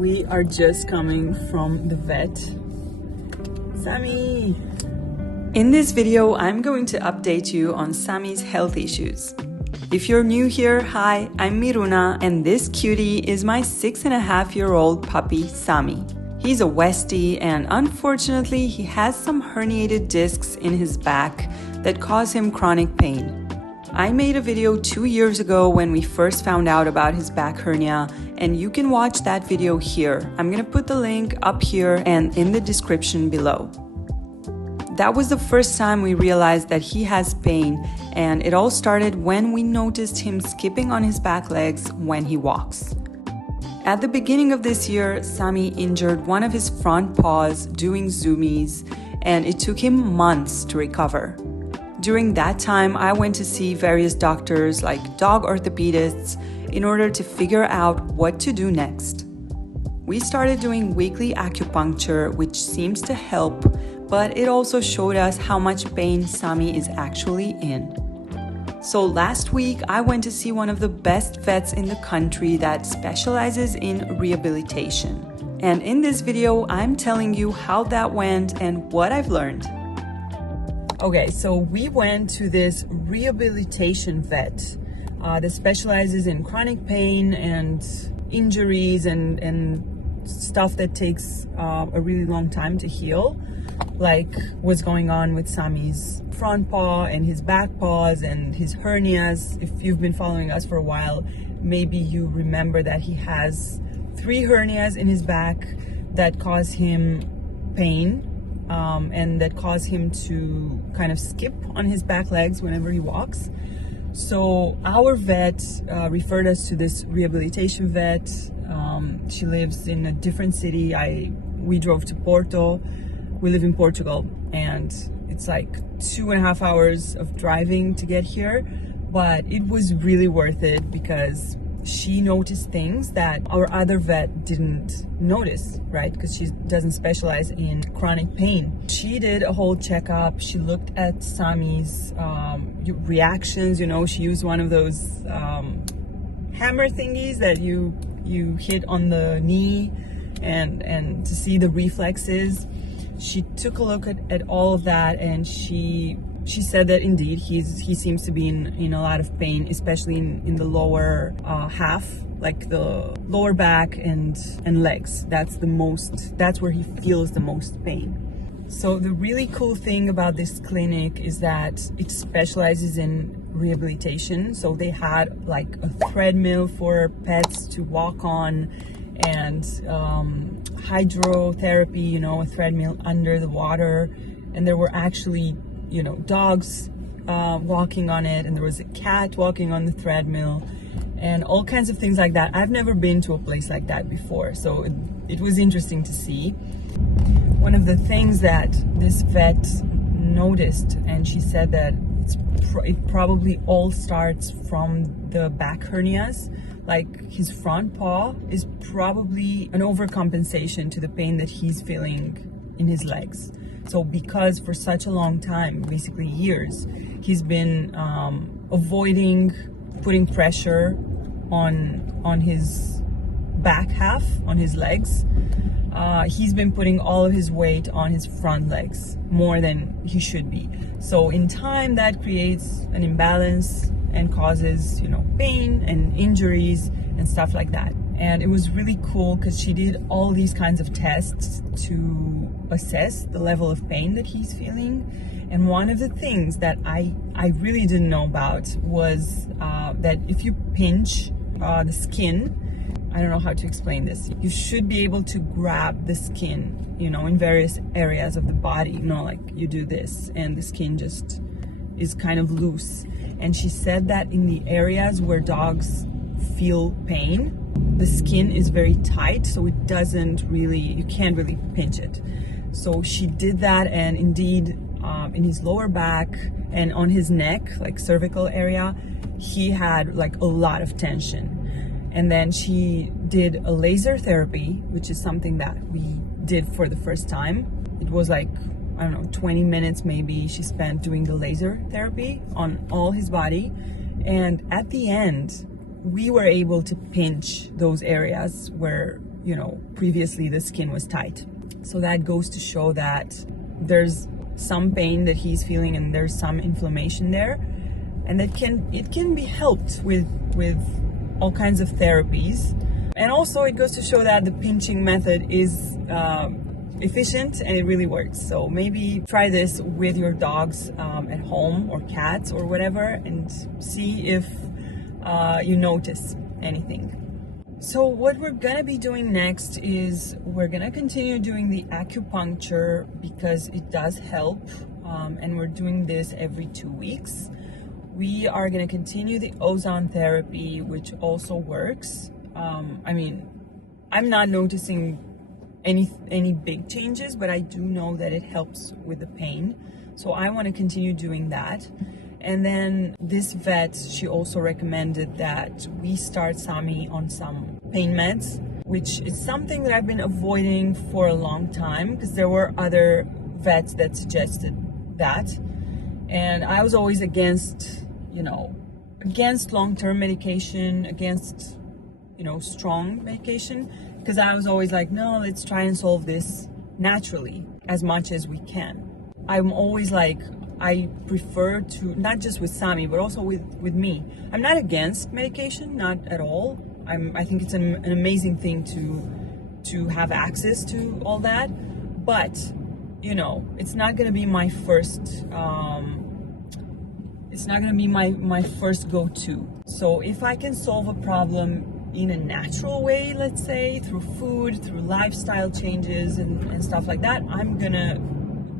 We are just coming from the vet. Sami! In this video, I'm going to update you on Sami's health issues. If you're new here, hi, I'm Miruna, and this cutie is my 6.5-year-old puppy, Sami. He's a Westie, and unfortunately, he has some herniated discs in his back that cause him chronic pain. I made a video 2 years ago when we first found out about his back hernia, and you can watch that video here. I'm gonna put the link up here and in the description below. That was the first time we realized that he has pain, and it all started when we noticed him skipping on his back legs when he walks. At the beginning of this year, Sami injured one of his front paws doing zoomies, and it took him months to recover. During that time, I went to see various doctors like dog orthopedists in order to figure out what to do next. We started doing weekly acupuncture, which seems to help, but it also showed us how much pain Sami is actually in. So last week, I went to see one of the best vets in the country that specializes in rehabilitation. And in this video, I'm telling you how that went and what I've learned. Okay, so we went to this rehabilitation vet that specializes in chronic pain and injuries and stuff that takes a really long time to heal, like what's going on with Sami's front paw and his back paws and his hernias. If you've been following us for a while, maybe you remember that he has 3 hernias in his back that cause him pain. And that cause him to kind of skip on his back legs whenever he walks. So our vet referred us to this rehabilitation vet. She lives in a different city. We drove to Porto. We live in Portugal, and it's like 2.5 hours of driving to get here. But it was really worth it because she noticed things that our other vet didn't notice, right? Because she doesn't specialize in chronic pain. She did a whole checkup. She looked at Sami's reactions. You know, she used one of those hammer thingies that you hit on the knee and to see the reflexes. She took a look at all of that, and she said that indeed he seems to be in a lot of pain, especially in the lower half, like the lower back and legs. That's where he feels the most pain. So the really cool thing about this clinic is that it specializes in rehabilitation. So they had like a treadmill for pets to walk on, and hydrotherapy, you know, a treadmill under the water, and there were actually, you know, dogs walking on it, and there was a cat walking on the treadmill, and all kinds of things like that. I've never been to a place like that before, so it was interesting to see. One of the things that this vet noticed, and she said that it probably all starts from the back hernias. Like his front paw is probably an overcompensation to the pain that he's feeling in his legs. So because for such a long time, basically years, he's been avoiding putting pressure on his back half, on his legs, he's been putting all of his weight on his front legs, more than he should be. So in time, that creates an imbalance and causes, you know, pain and injuries and stuff like that. And it was really cool because she did all these kinds of tests to assess the level of pain that he's feeling. And one of the things that I really didn't know about was that if you pinch the skin, I don't know how to explain this, you should be able to grab the skin, you know, in various areas of the body, you know, like you do this and the skin just is kind of loose. And she said that in the areas where dogs feel pain, the skin is very tight, so it doesn't really, you can't really pinch it. So she did that, and indeed in his lower back and on his neck, like cervical area, he had like a lot of tension. And then she did a laser therapy, which is something that we did for the first time. It was like, I don't know, 20 minutes maybe she spent doing the laser therapy on all his body. And at the end, we were able to pinch those areas where previously the skin was tight. So that goes to show that there's some pain that he's feeling and there's some inflammation there, and it can be helped with all kinds of therapies. And also it goes to show that the pinching method is efficient and it really works. So maybe try this with your dogs at home, or cats or whatever, and see if you notice anything. So what we're gonna be doing next is we're gonna continue doing the acupuncture because it does help, and we're doing this every 2 weeks. We are gonna continue the ozone therapy, which also works. I'm not noticing any big changes, but I do know that it helps with the pain. So I want to continue doing that. And then this vet, she also recommended that we start Sami on some pain meds, which is something that I've been avoiding for a long time because there were other vets that suggested that. And I was always against long-term medication, against, strong medication, because I was always like, no, let's try and solve this naturally as much as we can. I'm always like, I prefer to, not just with Sami, but also with me. I'm not against medication, not at all. I think it's an amazing thing to have access to all that. But, it's not going to be my first, my first go-to. So if I can solve a problem in a natural way, let's say, through food, through lifestyle changes and stuff like that, I'm going to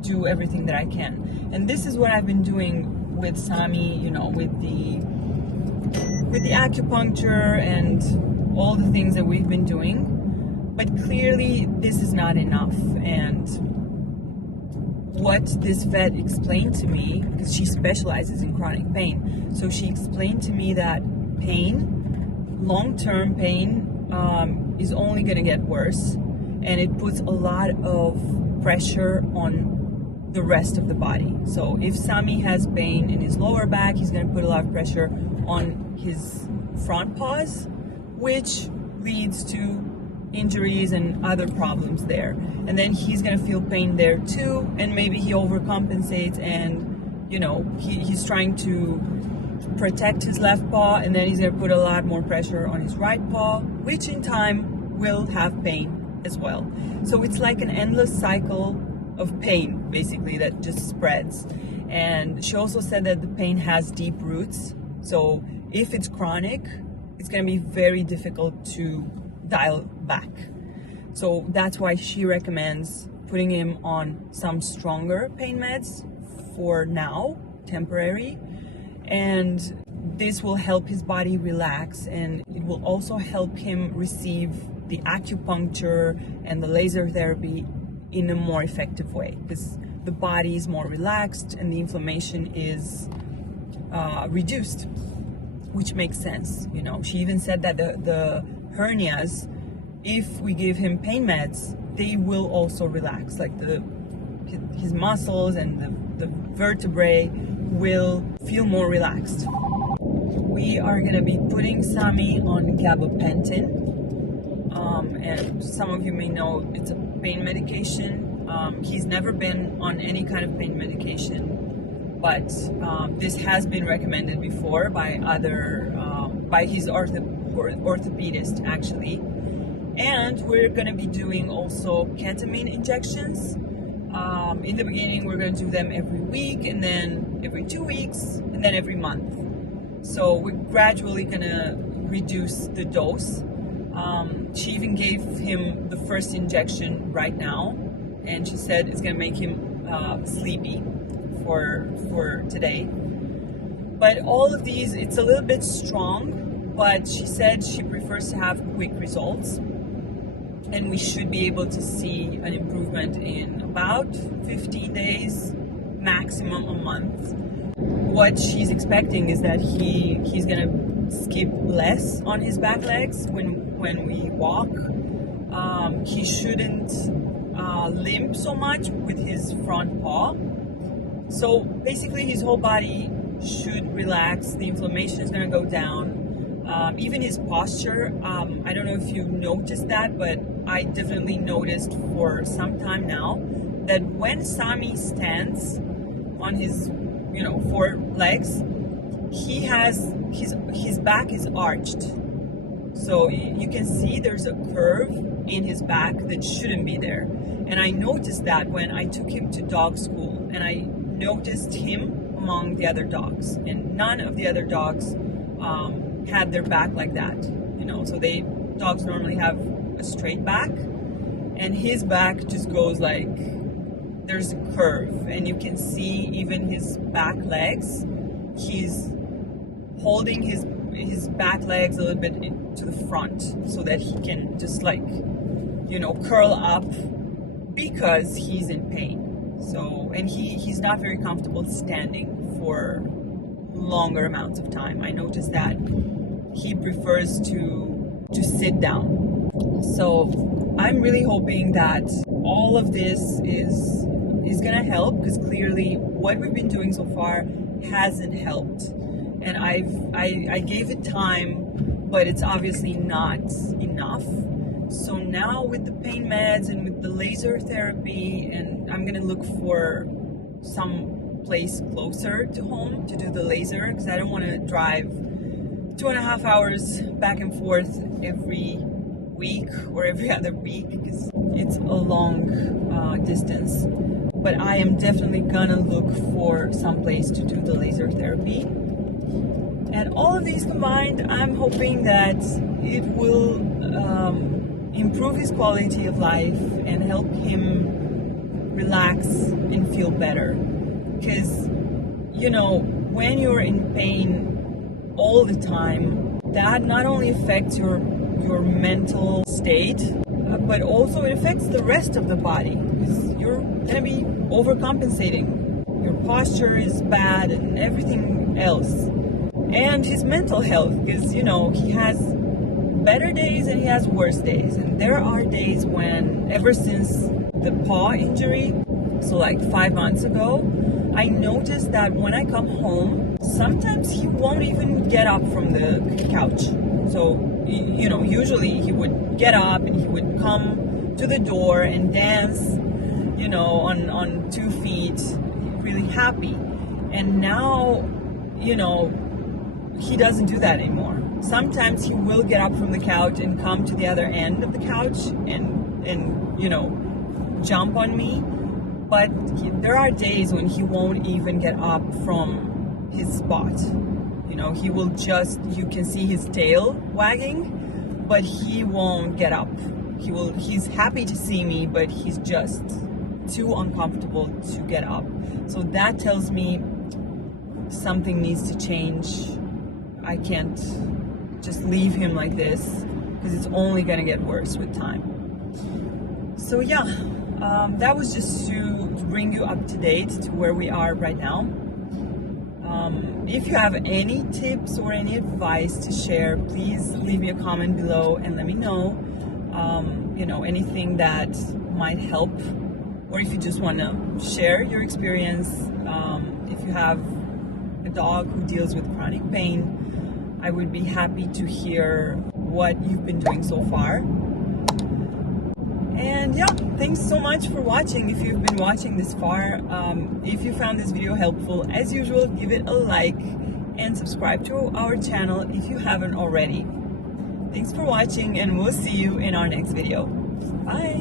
do everything that I can. And this is what I've been doing with Sami, with the acupuncture and all the things that we've been doing. But clearly this is not enough. And what this vet explained to me, because she specializes in chronic pain, so she explained to me that long-term pain is only going to get worse, and it puts a lot of pressure on the rest of the body. So if Sami has pain in his lower back, he's going to put a lot of pressure on his front paws, which leads to injuries and other problems there. And then he's going to feel pain there too, and maybe he overcompensates and he's trying to protect his left paw, and then he's going to put a lot more pressure on his right paw, which in time will have pain as well. So it's like an endless cycle of pain, basically, that just spreads. And she also said that the pain has deep roots. So if it's chronic, it's going to be very difficult to dial back. So that's why she recommends putting him on some stronger pain meds for now, temporary. And this will help his body relax, and it will also help him receive the acupuncture and the laser therapy in a more effective way, because the body is more relaxed and the inflammation is reduced, which makes sense. She even said that the hernias, if we give him pain meds, they will also relax, like his muscles and the vertebrae will feel more relaxed. We are going to be putting Sami on gabapentin, and some of you may know it's a pain medication. He's never been on any kind of pain medication, but this has been recommended before by his orthopedist actually. And we're going to be doing also ketamine injections. In the beginning, we're going to do them every week, and then every 2 weeks, and then every month. So we're gradually going to reduce the dose. She even gave him the first injection right now, and she said it's going to make him sleepy for today. But all of these, it's a little bit strong, but she said she prefers to have quick results. And we should be able to see an improvement in about 15 days, maximum a month. What she's expecting is that he's gonna skip less on his back legs when we walk. He shouldn't limp so much with his front paw. So basically his whole body should relax, the inflammation is gonna go down. Even his posture, I don't know if you noticed that, but I definitely noticed for some time now that when Sami stands on his, four legs, his back is arched. So you can see there's a curve in his back that shouldn't be there. And I noticed that when I took him to dog school, and I noticed him among the other dogs, and none of the other dogs had their back like that. So dogs normally have a straight back, and his back just goes like, there's a curve, and you can see even his back legs. He's holding his back legs a little bit to the front so that he can just curl up because he's in pain. So, and he's not very comfortable standing for longer amounts of time. I noticed that he prefers to sit down. So I'm really hoping that all of this is gonna help, because clearly what we've been doing so far hasn't helped. And I gave it time, but it's obviously not enough. So now with the pain meds and with the laser therapy, and I'm gonna look for some place closer to home to do the laser, because I don't want to drive 2.5 hours back and forth every week or every other week, because it's a long distance. But I am definitely gonna look for some place to do the laser therapy. And all of these combined, I'm hoping that it will improve his quality of life and help him relax and feel better. Because, when you're in pain all the time, that not only affects your mental state, but also it affects the rest of the body, because you're going to be overcompensating. Your posture is bad and everything else. And his mental health, because, he has better days and he has worse days. And there are days when, ever since the paw injury, so like 5 months ago, I noticed that when I come home, sometimes he won't even get up from the couch. So, usually he would get up and he would come to the door and dance, on 2 feet, really happy. And now, he doesn't do that anymore. Sometimes he will get up from the couch and come to the other end of the couch and jump on me. But there are days when he won't even get up from his spot. He will you can see his tail wagging, but he won't get up. He's happy to see me, but he's just too uncomfortable to get up. So that tells me something needs to change. I can't just leave him like this, because it's only gonna get worse with time. So yeah, that was just to bring you up to date to where we are right now. If you have any tips or any advice to share, please leave me a comment below and let me know. Anything that might help, or if you just want to share your experience. If you have a dog who deals with chronic pain, I would be happy to hear what you've been doing so far. And yeah, thanks so much for watching. If you've been watching this far, if you found this video helpful, as usual, give it a like and subscribe to our channel if you haven't already. Thanks for watching, and we'll see you in our next video. Bye!